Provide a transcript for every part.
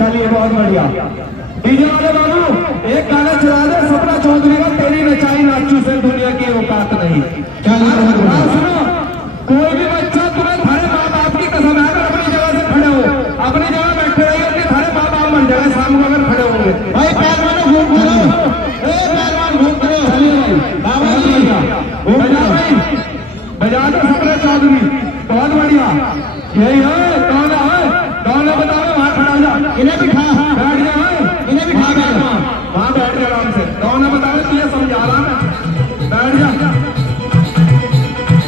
चलिए बहुत बढ़िया। डीजे वाले बाबू एक गाना चला दे, सपना चौधरी का तेरी नचाई नाचू से दुनिया की औकात नहीं। सुनो, कोई भी बच्चा तुम्हें थारे माँ बाप की कसम है अगर अपनी जगह से खड़े हो, अपनी जगह बैठे रहिए कि थारे माँ बाप मर जाएगा शाम को अगर खड़े होंगे। भाई पहलवान घूम करो, पहलवान घूम करो। चलिए बाबा जी बजा भाई, बजा दो सपना चौधरी। बहुत बढ़िया, यही है। कौन है बताओ, वहां खड़ा हो जा, इन्हें बिठा, बैठ जा, इन्हें बिठा, वहां बैठ जा आराम से। कौन है बताओ, तुझे समझा रहा मैं, बैठ जा।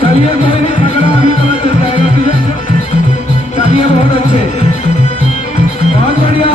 चलिए कोई नहीं, पकड़ा अभी पता चल जाएगा तुझे। चलिए बहुत अच्छे, बहुत बढ़िया।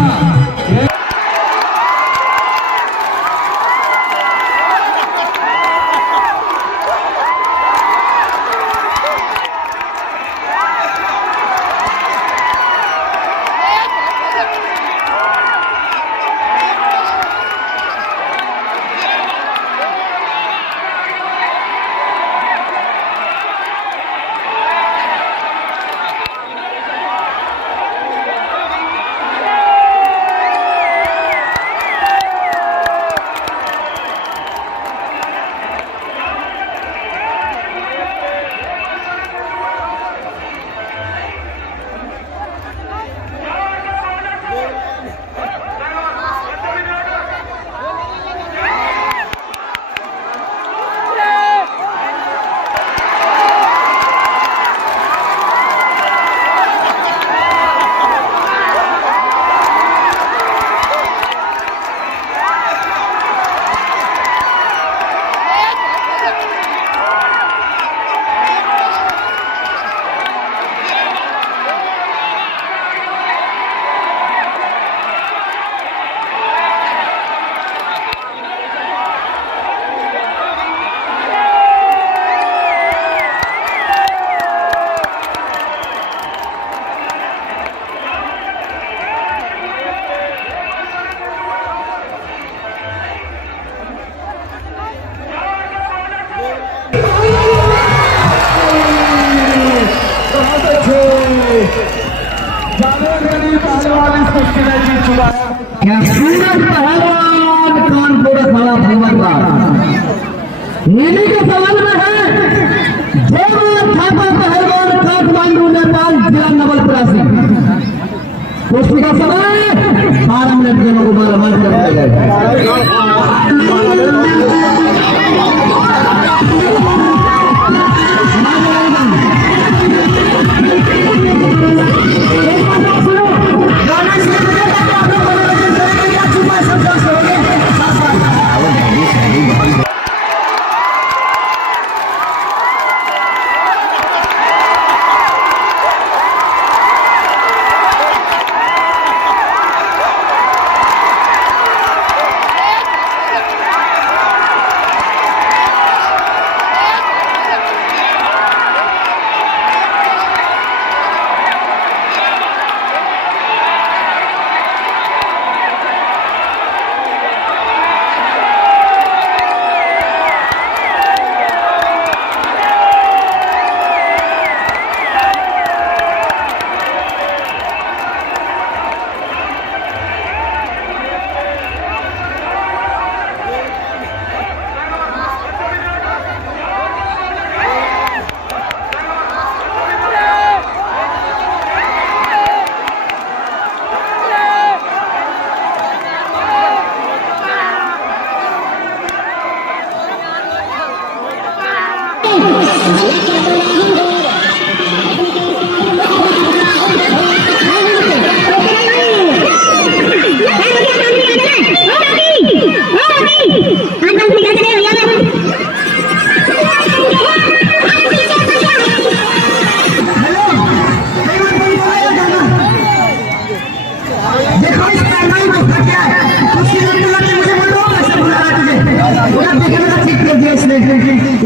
कुश्ती में जीत चुका है। सूरज पहलवान कानपुर खड़ा भगवत नीली के सवाल में है जयमान थापा पहलवान काठमांडू नेपाल जिला नवलपरासी। कुश्ती का समय 12 मिनट के लोग मंच पर गए।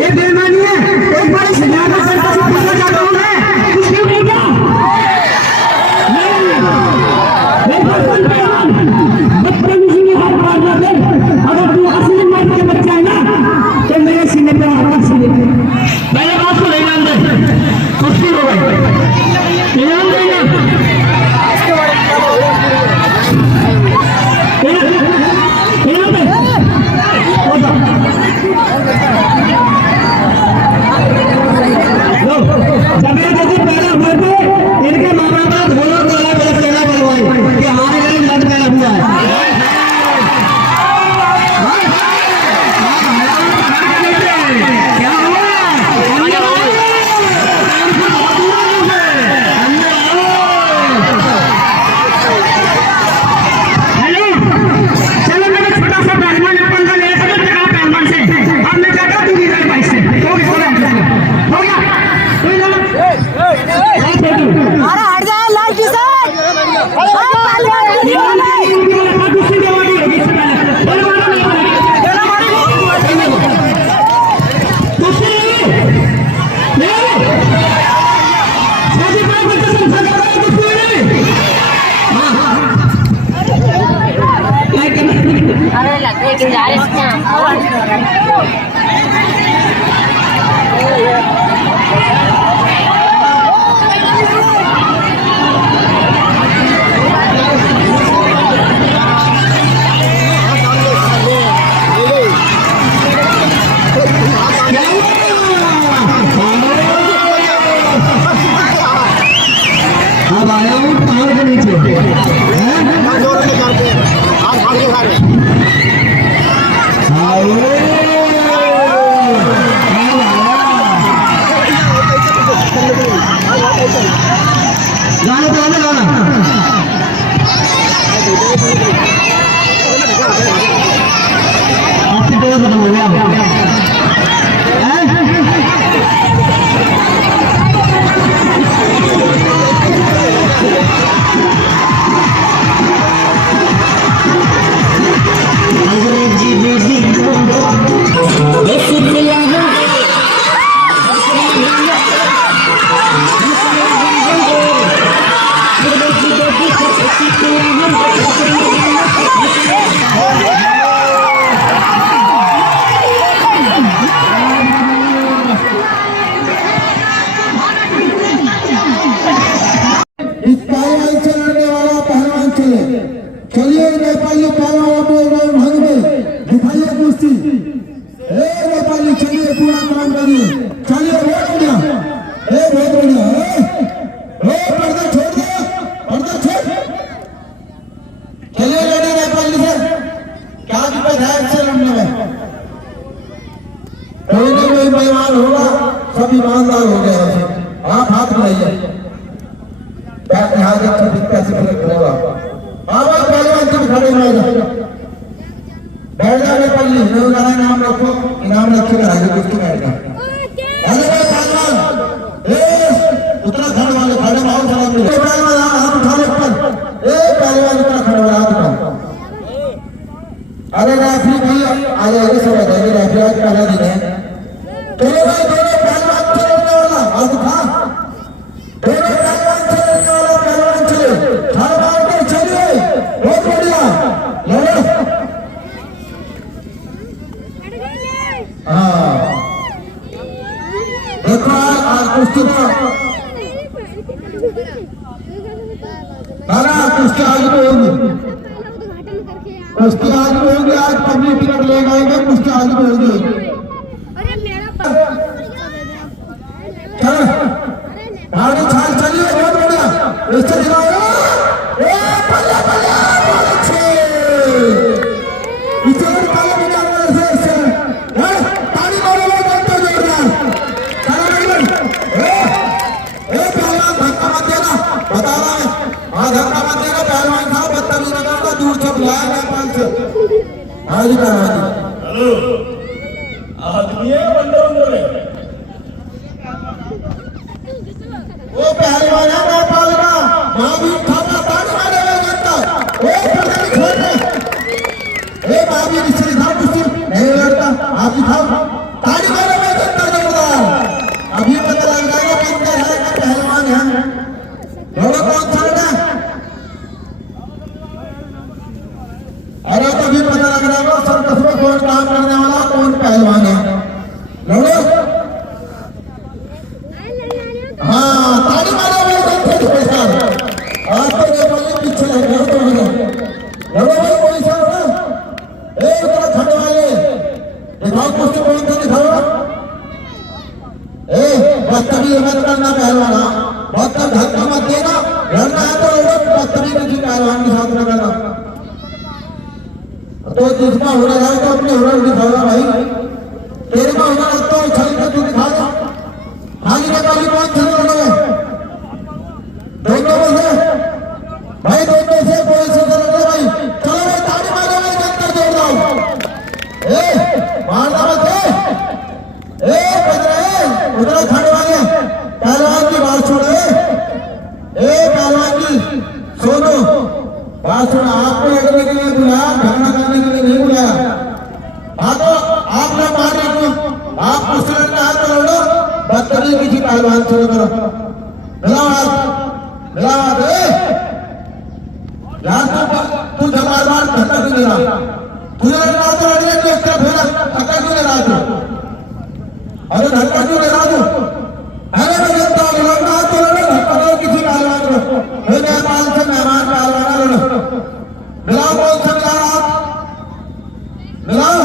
ये बेईमानी है। एक बार सिंगारा सरकार से पूछना चाहता हूँ मैं कुश्ती में क्या बदतमीजी में हाथ मारना दे। अगर तू असली मर्द के बच्चा है ना तो मेरे सीने पे हाथ सीने पे पहले बात को नहीं मान दे। कुश्ती हो गई ध्यान देना। इनके माँ बाप बोलो तो अलग अलग कहना बनवाई कि हमारे घर में लड़ पैदा हुआ है। क्या हुआ हेलो चलो मेरा छोटा सा पहलवान अपन का ले सकते हैं पहलवान से अब मैं जाता हूँ 2022 से हो गया अरे हट जाए लाल टी शर्ट अरे लगे गुजारिश अब आया हूँ पहाड़ के नीचे गाना गाना गाना आपकी तो खत्म हो गया। अब ईमानदार हो गया है। आप हाथ मिलाइए, यहाँ जब पैसे होगा। हाँ भाई पहलवान तुम खड़े हो जाओ, बैठ जाओ पर इनाम रखो, इनाम रख के कराएंगे कुछ बैठ जाओ। अरे भाई पहलवान उत्तराखंड वाले खड़े माहौल सलाम मिले पहलवान हाथ उठा लो ऊपर। पहलवान उत्तराखंड वाला हाथ उठाओ। अरे रेफरी भाई आ जाएंगे, सब आ जाएंगे। रेफरी आज पहला दिन है। चलो भाई दोनों पहलवान चलने वाला हाथ उठा, दोनों पहलवान चलने वाला पहलवान चले, हर बार को चलिए, बहुत बढ़िया लड़ो। हाँ देखो आज कुश्ती कुश्ती आज में होगी, कुश्ती आज में होगी। आज पब्लिक टिकट ले आएंगे, कुश्ती आज में होगी। चलो आगे छाल चलिए, बहुत बढ़िया। इससे दिलाओ बल्ले बल्ले बहुत अच्छे। इससे और काले बिना से ताली मारो लोग बनते जोरदार। पहलवान धक्का मत देना, बता रहा है। हाँ धक्का मत देना, पहलवान साहब बदतमीजी न करना, दूर से बुलाया नेपाल से। हाँ जी पहलवान जी। हेलो आदमी है बंदर बंदर है। वो पहलवान है नेपाल का, वहां भी थापा ताली मारे हुए जनता। पहले छोड़ दे, बाबी रिश्ते था कुछ नहीं लड़ता, आप ही खाओ ताली मारे हुए जनता जोरदार। अभी पता लग जाएगा बंदर है कि पहलवान है। दोनों कौन सा लड़ा? अरे तो अभी पता लग जाएगा सर्कस में कौन काम करने वाला, कौन पहलवान है। लड़ो हाँ ताली मारे हुए जनता जोरदार। आप तो नेपाली पीछे लग रहे हो, तो लड़ो भाई कोई सा लड़ो। उत्तराखंड वाले दिखाओ कुछ कौन सा दिखाओ। बदतमीज मत करना पहलवान, बहुत धक्का मत देना। लड़ना है तो लड़ो, बदतमीज किसी पहलवान के साथ न करना। तो जिसका हुनर है तो अपने हुनर दिखाओगा भाई। तेरे में हुनर लगता है उछल के तू दिखा दो। हाजी नेपाली कौन सा लड़ोगे? दोनों में से भाई, दोनों से कोई से लड़ो भाई। चलो भाई ताली मारो भाई जनता जोरदार। मारना मत बज रहे उत्तराखंड वाले पहलवान की बात छोड़े। पहलवान जी सुनो बात सुनो, आपको लड़ने के लिए बुलाया, झगड़ा करने के लिए नहीं बुलाया। हाँ तो आप ना मारने को, आप मुझसे लड़ना है तो लड़ो, बदतमीजी किसी पहलवान से करो। मिलाओ हाथ, मिलाओ हाथ। यार तू जमार मार धक्का क्यों दे रहा? तुझे लड़ना तो लड़ने को एक तरफ है, धक्का क्यों दे रहा तू? अरे धक्का क्यों दे रहा तू? अरे मैं जनता लड़ना तो लड़ो, धक्का दो किसी पहलवान को। नेपाल से मेहमान पहलवान लड़ो। मिलाओ कौन सा मिला रहा आप? मिलाओ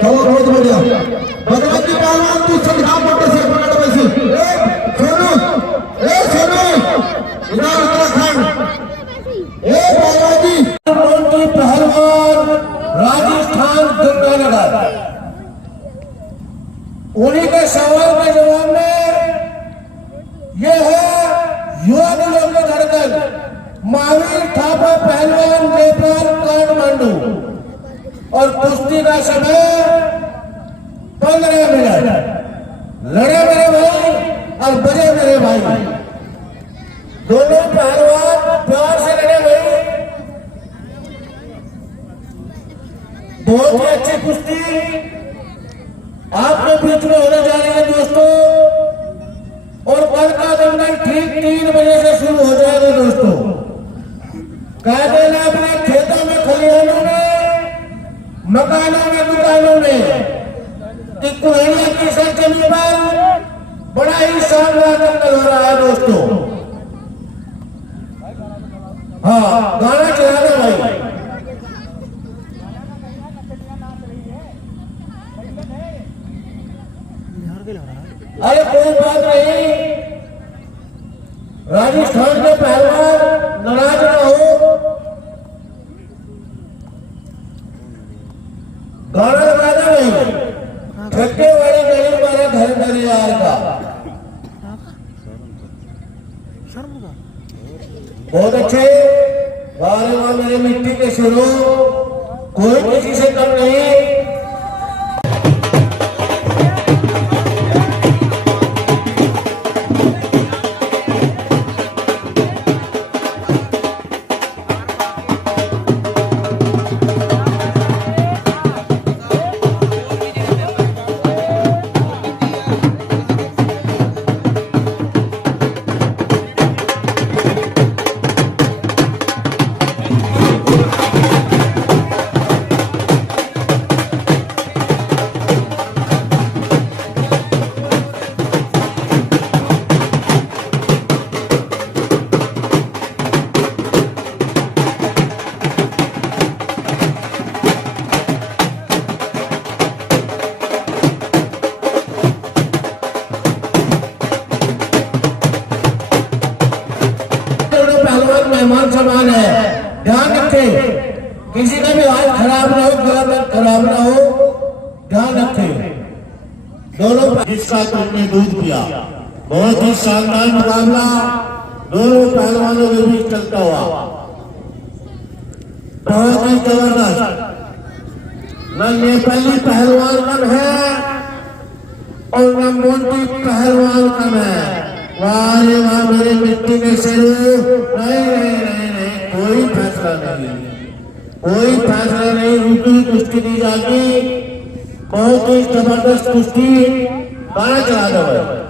चलो बहुत बढ़िया। बदमाशी पहलवान तू संघा मोटे से पकड़ वैसे। सोनू इधर उत्तराखंड। पहलवान जी की पहलवान राजस्थान गंगानगर। उन्हीं के सवाल के जवाब में यह है युवा दिलों में धड़कन महावीर थापा पहलवान नेपाल काठमांडू। और कुश्ती का समय 15 मिनट। लड़े मेरे भाई और बजे मेरे भाई। दोनों पहलवान प्यार से लड़े भाई। बहुत ही अच्छी कुश्ती आपके बीच में होने जा रही है दोस्तों। और कल का दंगल ठीक 3 बजे से शुरू हो जाएगा दोस्तों। दुकानों में कि कुल्हड़िया की सरजमी पर बड़ा ही शानदार दंगल हो रहा है दोस्तों। हाँ, गाना चला दो भाई। अरे कोई बात नहीं, राजस्थान के पहलवान नाराज न हो, गाना लगा दो भाई। ठक्के वाली गली वाला धर्म यार का बहुत अच्छे वारे वाह मेरे मिट्टी के शुरू, कोई किसी से कम नहीं। मेहमान समान है, ध्यान रखें, किसी का भी हाल खराब ना हो, गला खराब ना हो, ध्यान रखें। दोनों जिसका तुमने दूध पिया, बहुत ही शानदार मुकाबला दोनों पहलवानों के बीच चलता हुआ, बहुत ही जबरदस्त। न नेपाली पहलवान कम है और न मोदी पहलवान कम है। वाह वाह मेरे मिट्टी के शेरू, नहीं, कोई फैसला नहीं, कोई फैसला नहीं। रुकी कुश्ती दी जाती, बहुत ही जबरदस्त कुश्ती, गाना चला दो भाई।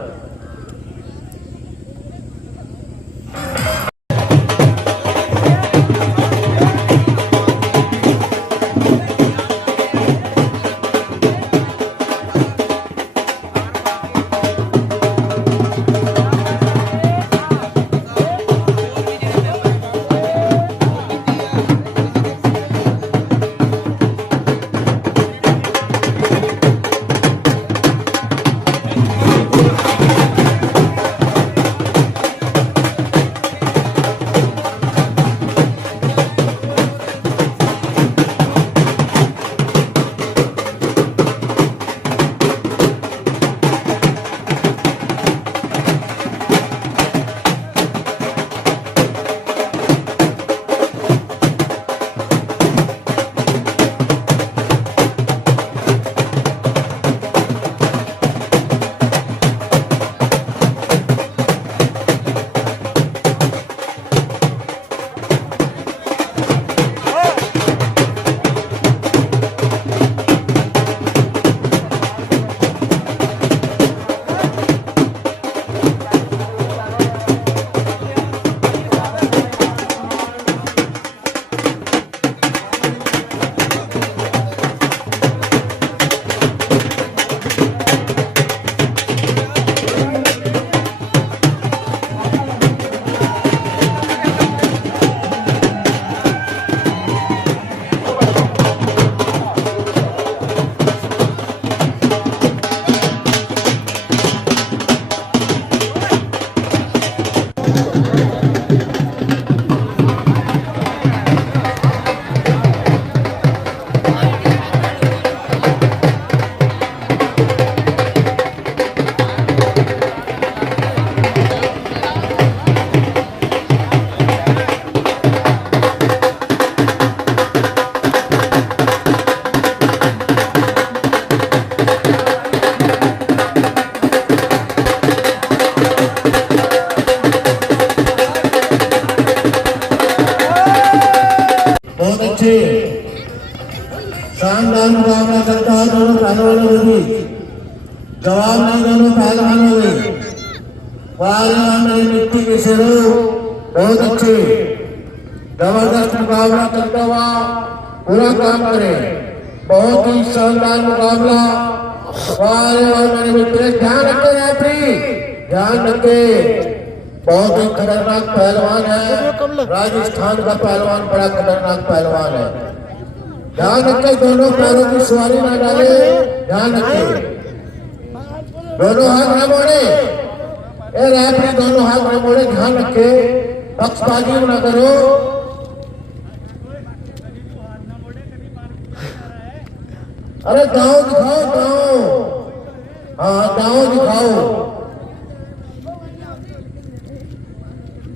शानदार मुकाबला करता है दोनों पहलवानों के बीच, जवाब नहीं दोनों पहलवानों में। मेरी मिट्टी के शेरू, बहुत अच्छे जबरदस्त मुकाबला करता हुआ पूरा काम करे। बहुत ही शानदार मुकाबला। वाह मेरे मित्र, ध्यान रखे रेफरी, ध्यान रखे। बहुत ही खतरनाक पहलवान है, राजस्थान का पहलवान बड़ा खतरनाक पहलवान है। ध्यान रखे, दोनों पैरों की सवारी ना डाले, ध्यान रखे। दोनों हाथ न मोड़े, ए रेफरी दोनों हाथ न मोड़े, ध्यान रखे, पक्षपाती ना करो। अरे गाँव दिखाओ, गाँव, हाँ गाँव दिखाओ,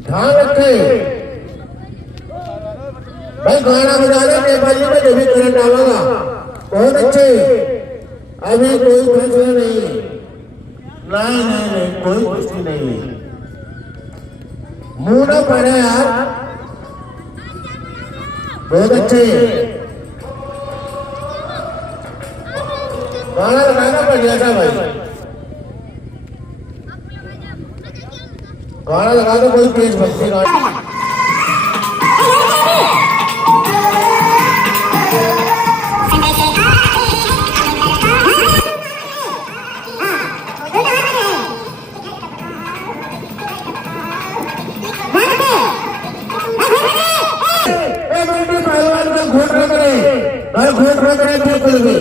ध्यान रखे भाई। गाना बजा रहे नेपाली में, जो भी करंट डालेगा बहुत अच्छे। अभी कोई फैसला नहीं, नहीं नहीं नहीं, कोई कुश्ती नहीं। मुंह ना पड़े यार, बहुत अच्छे। गाना लगाना पड़ गया था भाई, गाना लगा दो कोई तेज भक्ति गाना। पहलवान का घोट न करे, घोट न करे, बिल्कुल भी।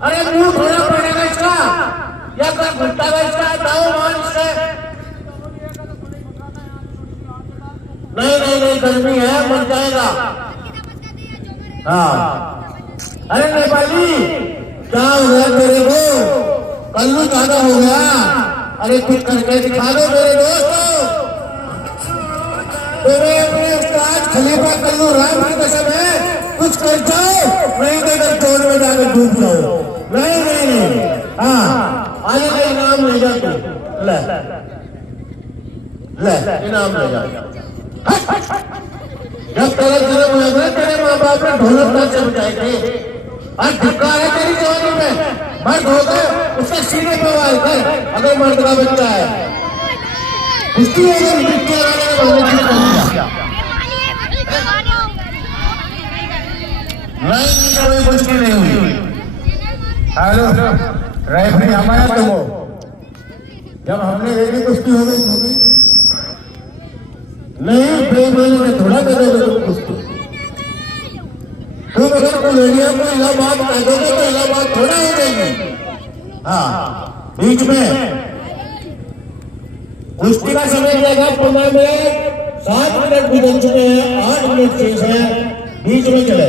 अरे मुंह धोना पड़ेगा इसका, या कोई घंटा का इसका दाव मान इससे। नहीं नहीं नहीं, गर्मी है, मर जाएगा। हाँ अरे नेपाली, क्या हो गया तेरे को, कल्लू ज्यादा हो गया। अरे कुछ करके दिखा दो मेरे दोस्तों, मेरे अपने उस्ताद खलीफा कल्लू राम की कसम है, कुछ कर जाओ, नहीं तो इधर चोर में जाकर डूब जाओ। नहीं नहीं नहीं, हाँ आगे का इनाम ले जा तू, ले ले इनाम ले जा। जब तेरा जन्म हुआ था, तेरे माँ बाप ने ढोलक से बजाए थे, आज धक्का है तेरी जवानी में, मर्द हो गए उसके सीने पे वार कर, अगर मर्द का बच्चा है। कुश्ती अगर मिट्टी नहीं, कोई कुश्ती नहीं हुई। हेलो रेफरी हमारा तो वो, जब हमने रेडी कुश्ती हो गई नहीं, 2 महीने में थोड़ा करोगे तुम कुश्ती। तुम अगर कुलेरिया को इलाहाबाद कह दोगे तो इलाहाबाद थोड़ा हो जाएगी। हाँ बीच में कुश्ती का समय दिया 15 मिनट, 7 मिनट गुजर चुके हैं, 8 मिनट शेष है, बीच में चले।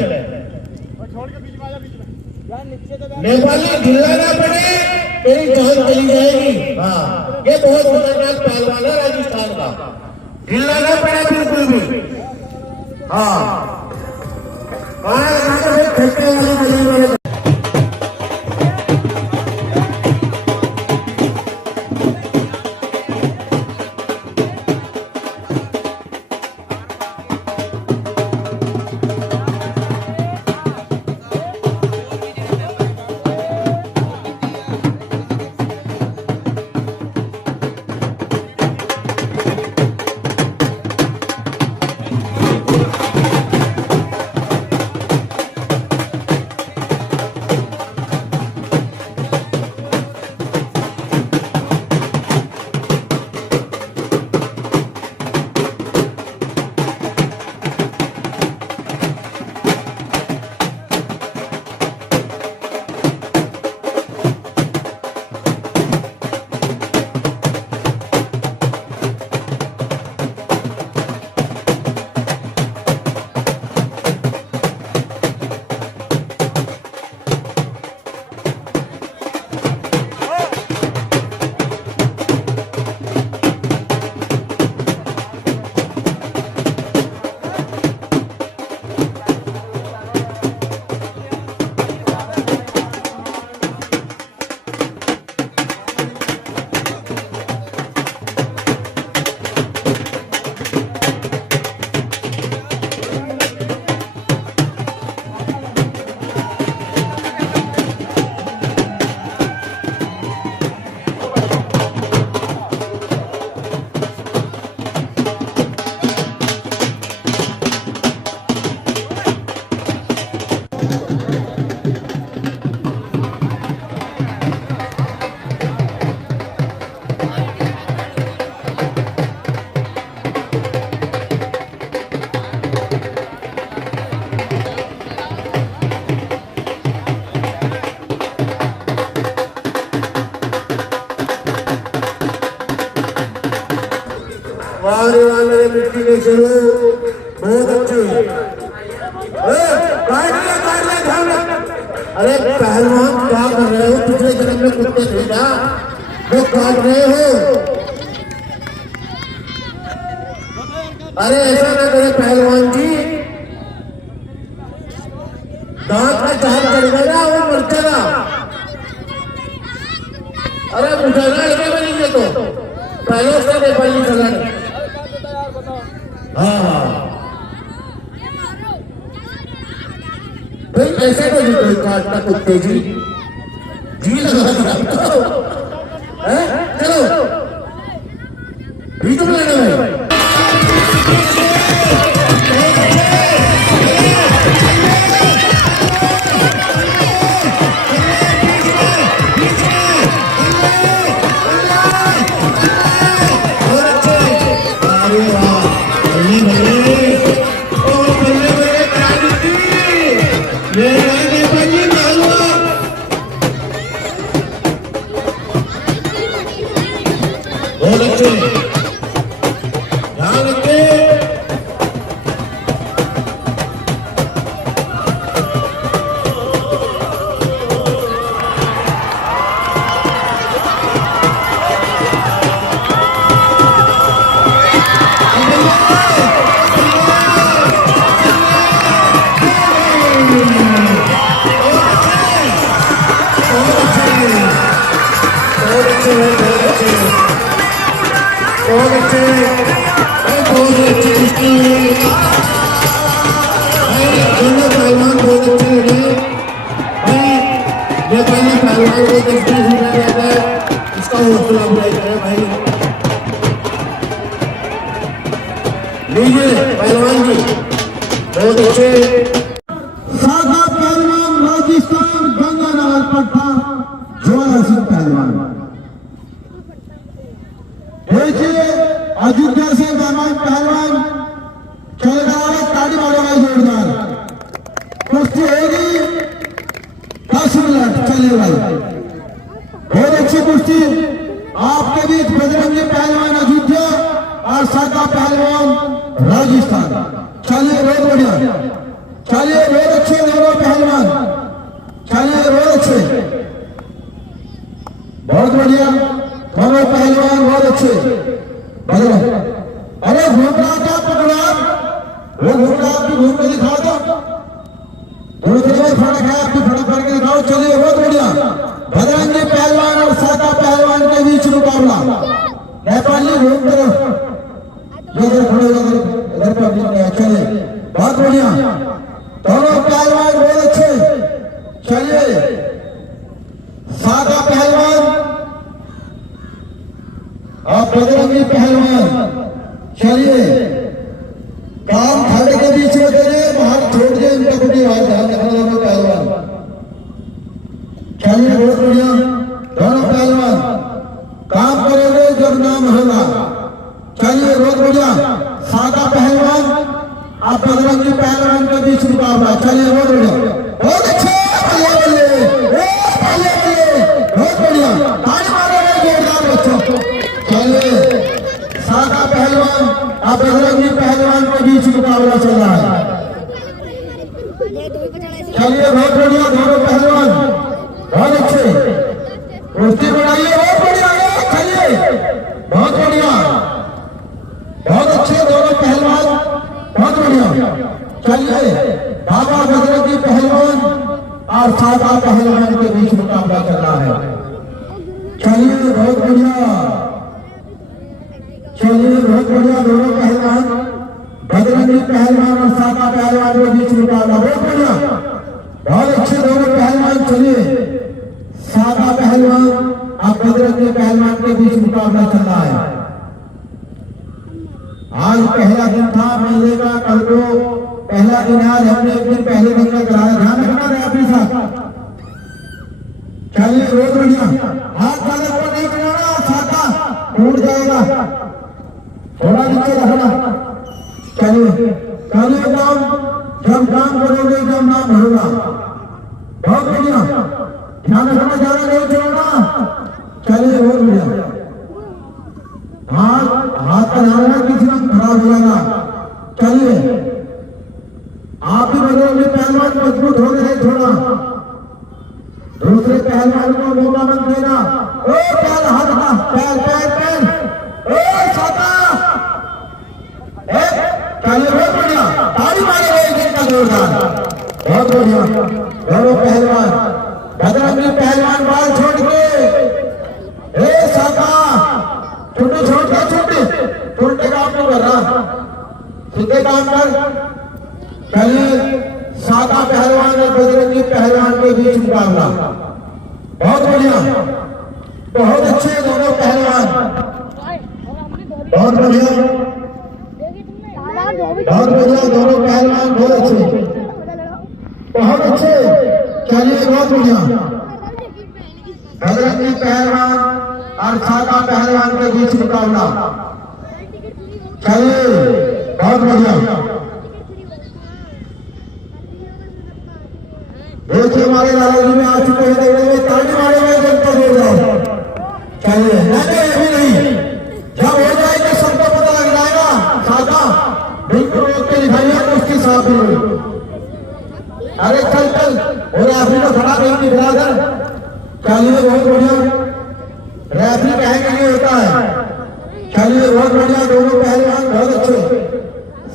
नेपाली ढिल्ला ना पड़े, तेरी जान चली जाएगी। हाँ ये बहुत खतरनाक पहलवान है राजस्थान का, ढिल्ला ना पड़े बिल्कुल भी। हाँ खट्टे वाली गली वाले वारे वाले मिट्टी के शुरू बहुत अच्छे काट ले ध्यान रख। अरे पहलवान क्या कर रहे हो? पिछले जन्म में कुत्ते थे क्या वो काट रहे हो? अरे ऐसा ना करे पहलवान जी, दांत का जहर चढ़ गया वो मर जाएगा। अरे मुझे लगे बनेंगे तो पहले से नेपाली चलन। हाँ भाई ऐसे तो नहीं कोई काटना कुत्ते जी जी लगा चलो भी तुम लेने में बहुत अच्छे ध्यान रखिए। बहुत अच्छे दोनों पहलवान बहुत अच्छे लगे भाई। नेपाली पहलवान को देखते हुए जाता है, इसका हौसला बुलंद है भाई। लीजिए पहलवान जी बहुत अच्छे। साधा पहलवान राजस्थान गंगानगर पट्टा ज्वाला सिंह पहलवान। देखिए अयोध्या से पहलवान चलेगा ताली मारेगा जोरदार। कुश्ती होगी 10 मिनट चलेगा। बहुत अच्छी कुश्ती आपके बीच बजरंगी पहलवान अयोध्या और साधा पहलवान राजस्थान। चलिए बहुत बढ़िया, चलिए बहुत अच्छे दोनों पहलवान, चलिए बहुत अच्छे, बहुत बढ़िया दोनों पहलवान बहुत अच्छे। अरे घूमना क्या पकड़ा वो घूमना आपकी घूम के दिखा दो। दोनों तरफ फटक है आपकी फटक फट के दिखाओ। चलिए बहुत बढ़िया। बजरंगी पहलवान और सादा पहलवान के बीच मुकाबला। नेपाली घूम तरफ इधर खड़े इधर पर नहीं। चलिए बहुत बढ़िया दोनों पहलवान बहुत अच्छे। चलिए सादा पहलवान आप बजरंगी पहलवान। चलिए काम खड़े के बीच में करिए, बाहर छोड़ दिए इनका कुछ बात ध्यान रखना दोनों पहलवान। चलिए बहुत बढ़िया दोनों पहलवान काम करेंगे जब नाम होगा। चलिए बहुत बढ़िया सादा पहलवान आप बजरंगी पहलवान के बीच मुकाबला। चलिए बहुत बढ़िया बहुत अच्छे बहुत बढ़िया ताली मारेंगे जोरदार बच्चों। चलिए सादा पहलवान और बजरंगी पहलवान के बीच मुकाबला चल रहा है। चलिए बहुत बढ़िया दोनों पहलवान बहुत अच्छे कुश्ती बढ़ाइए बहुत बढ़िया। चलिए बहुत बढ़िया बहुत अच्छे दोनों पहलवान बहुत बढ़िया। चलिए बाबा बजरंगी पहलवान और सादा पहलवान के बीच मुकाबला चल रहा है। चलिए बहुत बढ़िया, चलिए बहुत बढ़िया दोनों पहलवान बजरंगी पहलवान और सादा पहलवान के बीच मुकाबला बहुत बढ़िया बहुत अच्छे दोनों पहलवान। चलिए सादा पहलवान और बजरंगी पहलवान के बीच मुकाबला चल रहा है। आज पहला दिन था मेले का, कल को पहला दिन आज हमने एक दिन पहले दिन का कराया। ध्यान रखना है अपने साथ। चलिए बहुत बढ़िया हाथ वाले को नहीं बनाना, सादा टूट जाएगा, थोड़ा नीचे रखना। चलिए चलिए काम, जब काम करोगे जब नाम होगा। बहुत बढ़िया, ध्यान रखना, ज्यादा नहीं छोड़ना। चलिए बहुत बढ़िया, हाथ का ध्यान रखना, किसी में खराब हो जाएगा। चलिए आप ही बदलोगे, पहलवान मजबूत हो गए, थोड़ा दूसरे पहलवान को मौका मत देना। ओ पैर हाथ का, पैर पैर पैर, ओ साका, चलिए बहुत बढ़िया, ताली मारेंगे जिनका जोरदार, बहुत बढ़िया। दोनों पहलवान, बजरंगी पहलवान बाल छोड़ के, ए साका चुंडी छोड़ के, चुंडी काम नहीं कर रहा, सीधे काम कर। चलिए साका पहलवान और बजरंगी पहलवान के बीच मुकाबला, बहुत बढ़िया, बहुत अच्छे दोनों पहलवान, बहुत बढ़िया, बहुत बढ़िया दोनों पहलवान, बहुत अच्छे, बहुत अच्छे। चलिए बहुत बढ़िया, बजरंगी पहलवान और साका पहलवान के बीच मुकाबला, चलिए बहुत बढ़िया। देखिए हमारे दादाजी में आ चुके हैं, देखने में ताली मारे हुए जनता दे जाओ। चलिए नहीं अभी नहीं, जब हो जाएगा सबको पता लग जाएगा। साका बिल्कुल रोक के दिखाइए तो उसकी साथ ही, अरे चल चल, और रेफरी को खड़ा नहीं दिख रहा था। चलिए बहुत बढ़िया, रेफरी कहेंगे ये होता है। चलिए बहुत बढ़िया, दोनों पहलवान बहुत अच्छे,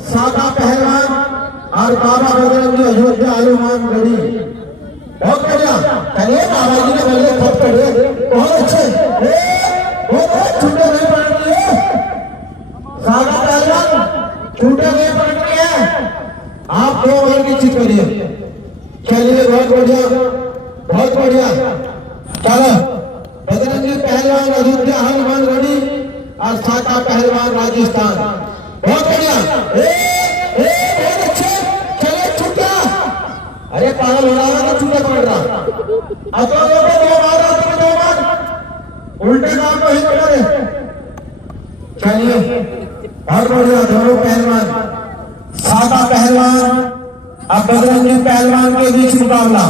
साका पहलवान और बाबा बजरंगी अयोध्या हनुमान गढ़ी, बहुत बढ़िया। चलिए बाबा जी ने बोले खप करे, बहुत अच्छे, बहुत छूटे नहीं पड़ती है, सागा पहलवान छूटे नहीं पड़ती है, आप 2 ओवर की जीत करिए। चलिए बहुत बढ़िया, बहुत बढ़िया। चलो बजरंगी पहलवान अयोध्या हनुमान गढ़ी और सागा पहलवान राजस्थान, बहुत बढ़िया, बहुत अच्छे। चले छूटा, अरे पागल हो रहा है ना, छूटा पड़ रहा, अब तो 2 बार उल्टे काम को ही करे। चलिए बहुत बढ़िया, दोनों पहलवान, सागा पहलवान और बजरंगी पहलवान के बीच मुकाबला,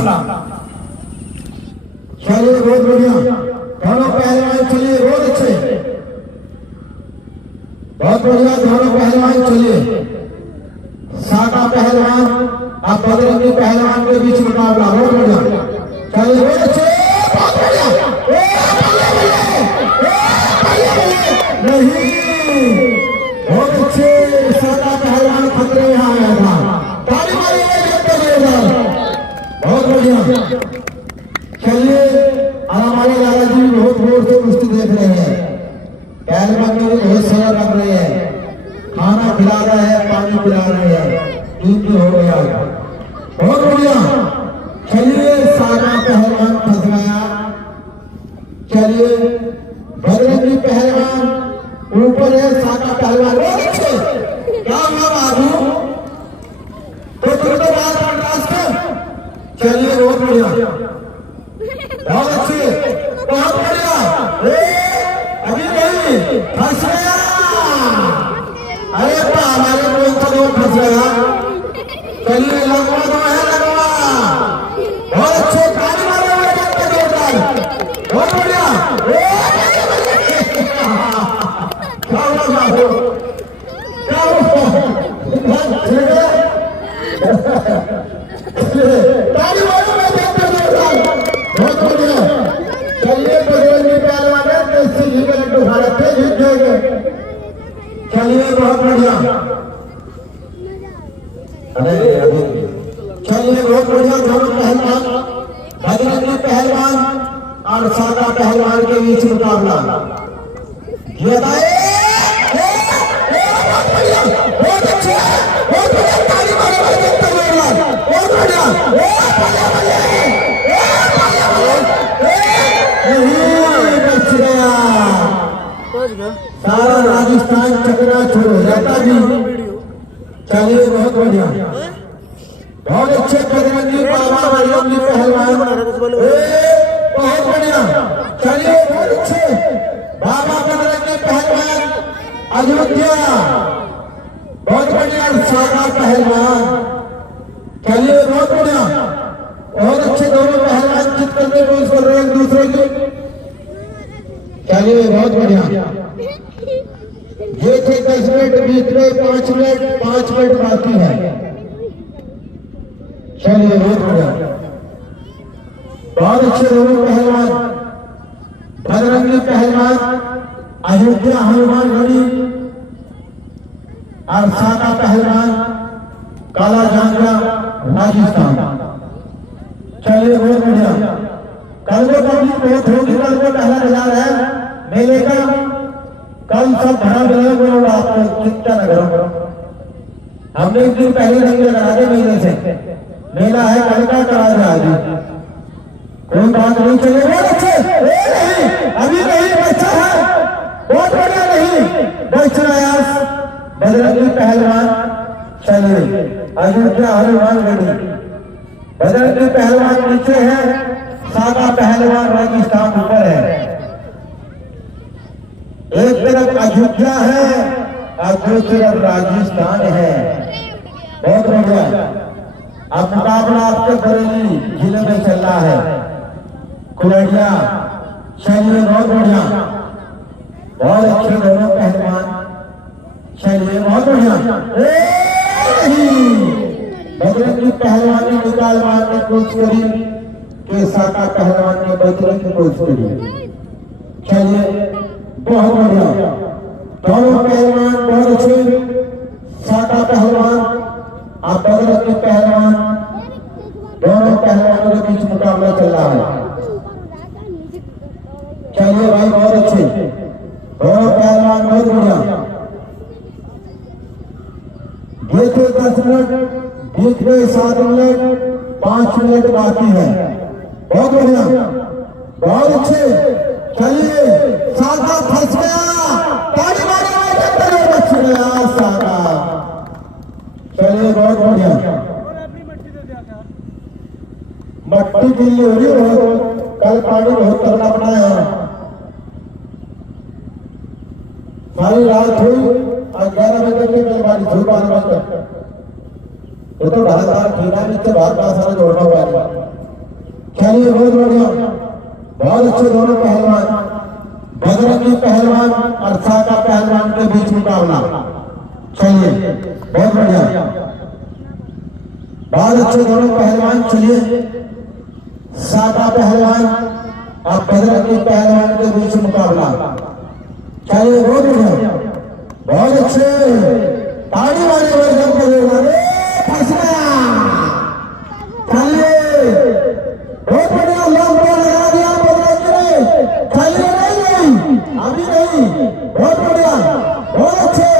चलिए बहुत बढ़िया, दोनों पहलवान, चलिए बहुत अच्छे, बहुत बढ़िया दोनों पहलवान। चलिए सागा पहलवान और बजरंगी पहलवान के बीच मुकाबला, बहुत बढ़िया। चलिए बहुत अच्छे, बहुत बढ़िया, नहीं बहुत अच्छे, सागा पहलवान खतरे में आया था, ताली मारिए, बहुत बढ़िया। चलिए और हमारे दादाजी भी बहुत जोर से कुश्ती देख रहे हैं, पहलवान भी बहुत सेवा कर रहे हैं, खाना खिला रहे हैं, पानी पिला रहे हैं, नींद हो गया, बहुत बढ़िया। चलिए सागा पहलवान फंस गया, चलिए बजरंगी पहलवान ऊपर है, सागा पहलवान बहुत अच्छे, क्या हुआ बाबू, तो तुम तो बात बर्दाश्त कर। चलिए बहुत बढ़िया, बहुत अच्छे, बहुत बढ़िया, अभी नहीं फंस गया, अरे हमारे कौन सा लोग फंस गया। चलिए लगवा दो है, लगवा, बहुत अच्छे, ताली मारे हुए जनता जोरदार, बहुत बढ़िया। क्या हुआ बाबू, क्या हुआ, ताली मारे हुए जनता जोरदार, बहुत बढ़िया। चलिए बजरंगी पहलवान है, देसी घी के लड्डू खा रखे, जीत जाएंगे। चलिए बहुत बढ़िया, चलिए बहुत बढ़िया, दोनों पहलवान, बजरंगी पहलवान और सागा पहलवान के बीच मुकाबला, ये बहुत बढ़िया, बहुत अच्छे, बहुत बढ़िया, ताली मारे हुए जनता जोरदार, बहुत बढ़िया, बच गया, सारा राजस्थान चकना छोड़ हो जाता जी। चलिए बहुत बढ़िया, बहुत अच्छे बजरंगी बाबा बजरंगी पहलवान, बहुत बढ़िया। चलिए बहुत अच्छे बाबा बजरंगी पहलवान अयोध्या, बहुत बढ़िया सागा पहलवान। चलिए बहुत बढ़िया, बहुत अच्छे दोनों पहलवान जीत करने की कोशिश कर रहे हैं एक दूसरे की। चलिए बहुत बढ़िया, ये थे 10 मिनट, बीच में 5 मिनट बाकी है। चलिए बहुत बढ़िया, बहुत अच्छे दोनों पहलवान, बजरंगी पहलवान अयोध्या हनुमानगढ़ी और सागा पहलवान काला जांगला राजस्थान। चलिए बहुत बढ़िया, कल को पब्लिक बहुत होगी, कल को पहला बाजार है मेले का, कल सब भरा मिलेगा, आपको चिंता न करो। हमने एक दिन पहले रंग लगा दे मेले से, मेला है कल का, करा जाए कोई बात नहीं। चले बहुत अच्छे, नहीं अभी नहीं, बच्चा है बहुत बढ़िया, नहीं बच्चा यार बजरंगी पहलवान। चलिए अयोध्या हनुमानगढ़ी, बजरंगी पहलवान नीचे है, सागा पहलवान राजस्थान ऊपर है। एक तरफ अयोध्या है और दूसरी तरफ राजस्थान है। बहुत बढ़िया, अब मुकाबला आपके बरेली जिले में चल रहा है, कुलड़िया। चलिए बहुत बढ़िया, बहुत अच्छे दोनों पहलवान। चलिए बहुत बढ़िया, बजरंगी पहलवान ने निकाल मारने की कोशिश करी, के सागा पहलवान ने बजरंग की कोशिश करी। चलिए बहुत बढ़िया, दोनों पहलवान बहुत अच्छे, सागा पहलवान और बजरंगी पहलवान, दोनों पहलवानों के बीच मुकाबला चल रहा है। चलिए भाई बहुत अच्छे दोनों पहलवान, बहुत बढ़िया। देखिए 10 मिनट, बीच में 7 मिनट, 5 मिनट बाकी है। बहुत बढ़िया, बहुत अच्छे। चलिए सागा फंस गया, ताली मारो, बच गया सागा। चलिए बहुत बढ़िया, मट्टी गिल्ली हो रही है, कल पानी बहुत करना पड़ा है। सारी रात हुई और 11 बजे तक कल बारिश हुई, 12 बजे तक वो तो ढालदार खेला नीचे बाहर का सारा जोड़ना हुआ। चलिए बहुत बढ़िया, बहुत अच्छे दोनों पहलवान, बजरंगी पहलवान और सागा पहलवान के बीच मुकाबला। चलिए बहुत बढ़िया, बहुत अच्छे दोनों पहलवान। चलिए सागा पहलवान और बजरंगी पहलवान के बीच मुकाबला। चलिए बहुत बढ़िया, बहुत अच्छे, ताली वाले वर्जन को फंस गया। चलिए बहुत बढ़िया, लॉकडाउन लगा दिया बजरंगी ने। चलिए नहीं अभी नहीं, बहुत बढ़िया, बहुत अच्छे।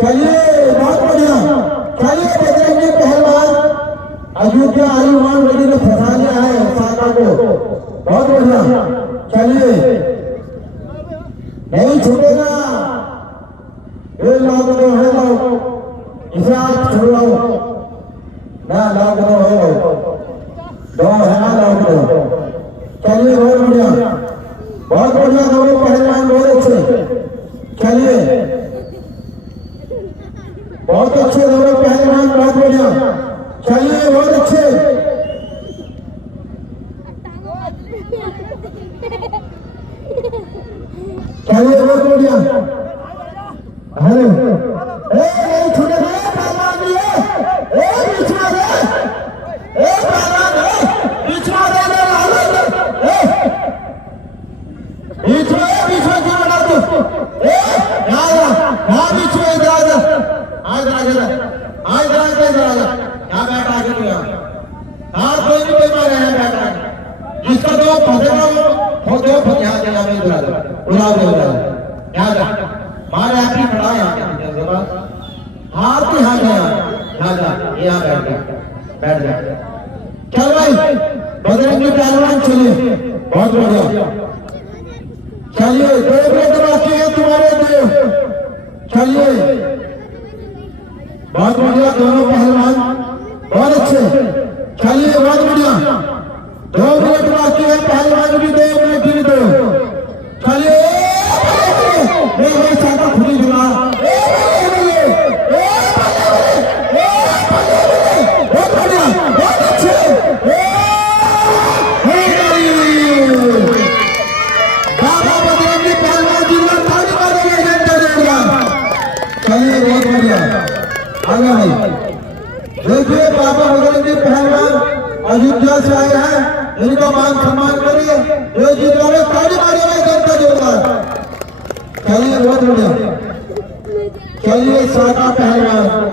चलिए बहुत बढ़िया, चलिए बजरंगी पहलवान अयोध्या हनुमानगढ़ी ने फंसा लिया है सागा को, बहुत बढ़िया। चलिए नहीं छूटेगा, ये लॉकडाउन है लोग, इसे आप छोड़ लो ना, लॉकडाउन है दो है ना लॉकडाउन। चलिए बहुत बढ़िया, बहुत बढ़िया दोनों पहलवान, बहुत अच्छे। चलिए बहुत अच्छे दोनों पहलवान, बहुत बढ़िया। चलिए बहुत अच्छे, चलिए बहुत बढ़िया। हेलो नहीं छूटेगा पहलवान, बीच में पहलवान, बीच में बीच में क्यों बना तू, यहाँ बीच में इधर आ जा, यहाँ बैठ आके तू यहाँ। हाँ कोई भी बीमार है, बैठ आके जिसका दो फंसेगा वो दो फंस, यहाँ जगह में उड़ा दो, यहाँ जा मारे आपकी खड़ा यहाँ हाथ भी हाथ है, यहाँ जा, यहाँ बैठ जा। चल भाई बजरंगी पहलवान, चलिए बहुत बढ़िया। चलिए 2 मिनट बाकी है तुम्हारे लिए। चलिए बहुत बढ़िया दोनों पहलवान, बहुत अच्छे। चलिए बहुत बढ़िया, 2 मिनट बाकी है, पहलवान भी 2 मिनट ही दो। चलिए अयोध्या से आए हैं, इनका मान सम्मान करिए। जो जीत रहे ताली मारिए जनता जोरदार। चलिए बहुत बढ़िया, चलिए साका पहलवान।